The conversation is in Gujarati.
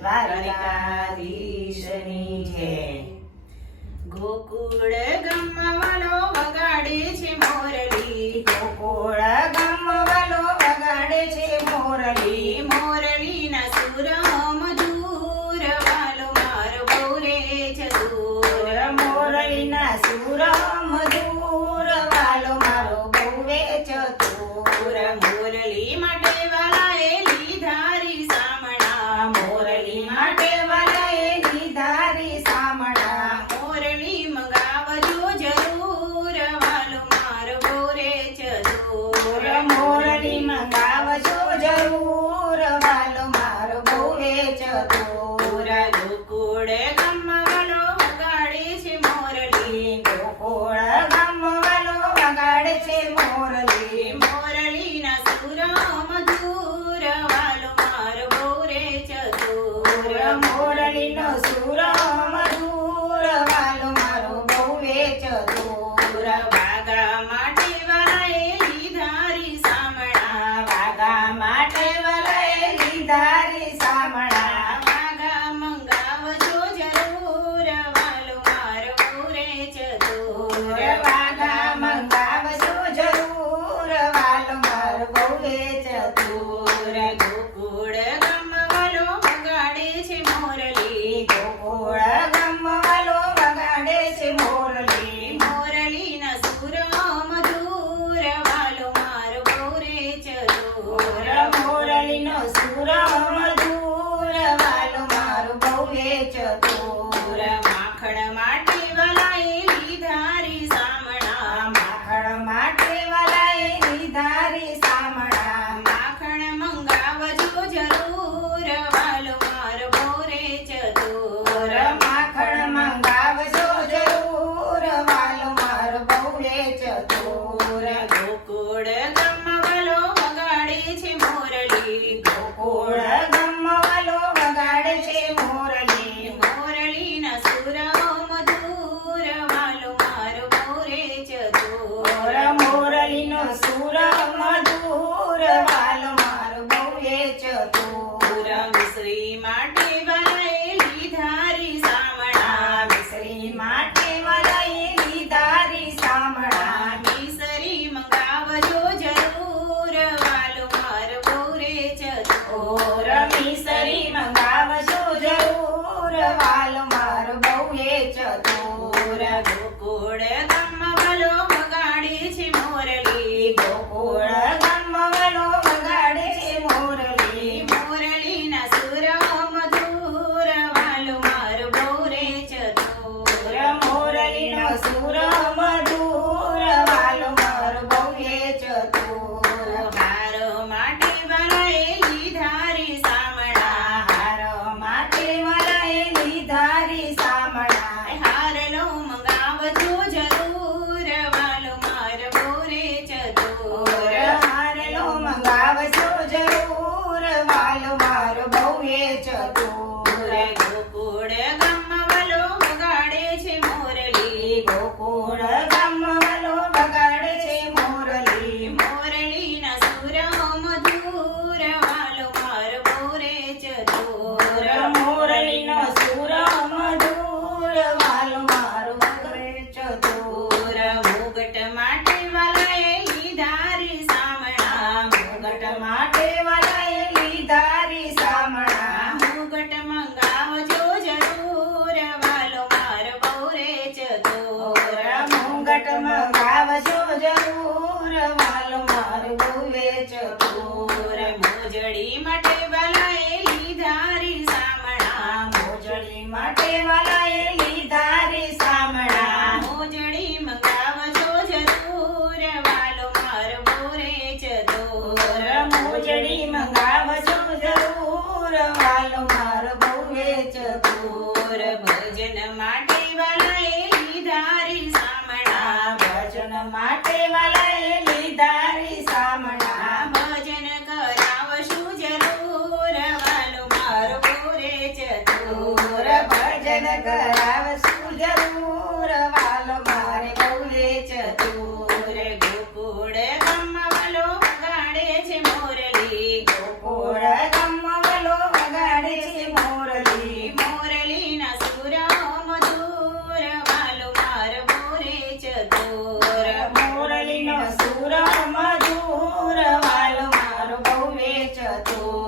દ્વારકાધીશની જય. ગોકુળ ગામમાં વાલો વગાડે છે મોરલી, ગોકુળ ગામવાલો વગાડે છે મોરલી. મોરલીના સુર મધુર વાલો મારો બહુ રે ચતુર. મોરલીના સુર મધુર વાલો મારો બહુવે ચતુર. મોરલી માટે વાલાએ લીધા રી સામણા, મોરલી માટે વાલાએ લીધા રી સામણા. મોરલી મંગાવજો જરૂર વાલો મારો બહુ રે ચતુર. મોરલી મંગાવજો જરૂર વાલો મારો બહુવે ચતુર. ગોકુળ ગામમાં વાલો વગાડે છે મોરલી, ગોકુળ ગામવાલો વગાડે છે મોરલી. મોરલીના સુર મધુર વાલો મારો બહુ રે ચતુર. મોરલીનો સુર મધુર વાલો મારો બહુવે ચતુર. વાગા માટે વાલાએ લીધા રી સામણા, વાગા માટે વાલાએ લીધા રી સામણા. વાગા મંગાવજો જરૂર વાલો મારો બહુ રે ચતુર. વાગા મંગાવજો જરૂર વાલો મારો બહુવે ચતુર. ગોકુળ ગામમાં વાલો વગાડે છે મોરલી, ગોકુળ ગામવાલો વગાડે છે મોરલી. મોરલીના સુર મધુર વાલો મારો બહુ રે ચતુર. મોરલીનો સુર મધુર વાલો મારો બહુવે ચતુર. માખણ માટે વાલાએ લીધા રી સામણા, માખણ માટે વાલાએ લીધા રી સામણા. માખણ મંગાવજો જરૂર વાલો મારો બહુ રે ચતુર. માખણ મંગાવજો જરૂર વાલો મારો બહુવે ચતુર. ગોકુળ ગામમાં વાલો વગાડે છે મોરલી, ગોકુળ ગામવાલો વગાડે છે મોરલી. મોરલીના સુર મધુર વાલો મારો બહુ રે ચતુર. મોરલીનો સુર મધુર વાલો મારો બહુવે ચતુર. મિશ્રી માટે વાલાએ લીધા રી સામણા, મિશ્રી માટે વાલાએ લીધા રી સામણા. મિશ્રી મંગાવજો જરૂર વાલો મારો બહુ રે ચતુર. મિશ્રી મંગાવજો જરૂર વાલો મારો બહુવે ચતુર. ગોકુળ ગામમાં વાલો વગાડે છે મોરલી, ગોકુળ ગામવાલો વગાડે છે મોરલી. મોરલીના સુર મધુર વાલો મારો બહુ રે ચતુર. મોરલીનો સુર મધુર વાલો મારો બહુવે ચતુર. હાર માટે વાલાએ લીધા રી સામણા, હાર માટે વાલાએ લીધા રી સામણા. હારલો મંગાવજો જરૂર વાલો મારો બહુ રે ચતુર. હારલો મંગાવજો જરૂર વાલો મારો બહુવે ચતુર. ગોકુળ ગામમાં વાલો વગાડે છે મોરલી, ગોકુળ ગામવાલો વગાડે છે મોરલી. મોરલીના સુર મધુર વાલો મારો બહુ રે ચતુર. મોરલીનો સુર મધુર વાલો મારો બહુવે ચતુર. મુગટ માટે વાલાએ લીધા રી સામણા, મુગટ માટે વાલાએ લીધા રી સામણા. મુગટ મંગાવજો જરૂર વાલો મારો બહુ રે ચતુર. મુગટ મંગાવજો જરૂર વાલો મારો બહુવે ચતુર. મોજડી માટે વાલાએ લીધા રી સામણા, મોજડી માટે વાલાએ લીધા રી સામણા. મોજડી મંગાવજો જરૂર વાલો મારો બહુ રે ચતુર. મોજડી મંગાવજો જરૂર વાલો મારો બહુવે ચતુર. ભજન માટે વાલાએ લીધા રી સામણા, ભજન માટે વાલાએ લીધા રી સામણા. ભજન કરાવશું જરૂર વાલો મારો બહુ રે ચતુર. ભજન કરાવશું જરૂર વાલો મારે બહુવે ચતુર. ગોકુળ ગામમાં વાલો વગાડે છે મોરલી, ગોકુળ ચતુર